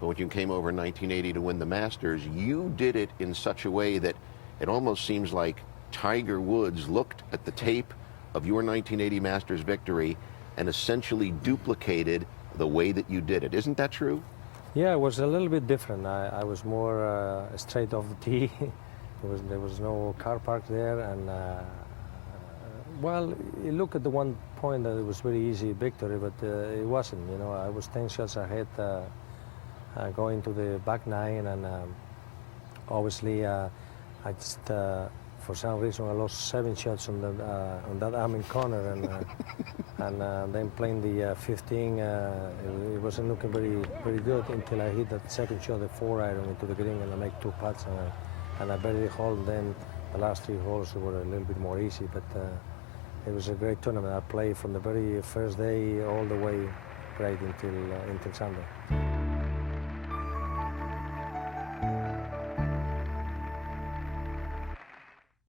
but when you came over in 1980 to win the Masters, you did it in such a way that it almost seems like Tiger Woods looked at the tape of your 1980 Masters victory and essentially duplicated the way that you did it. Isn't that true? Yeah, it was a little bit different. I was more straight off the tee. There was no car park there, and well, you look at the one point that it was very easy victory, but it wasn't. You know, I was 10 shots ahead going to the back nine, and obviously I just for some reason I lost 7 shots on that Amin corner, and then playing the 15, it wasn't looking very good until I hit that second shot, the 4-iron into the green, and I make 2 putts, and I barely hold. Then the last 3 holes were a little bit more easy, but it was a great tournament. I played from the very first day all the way right until Sunday.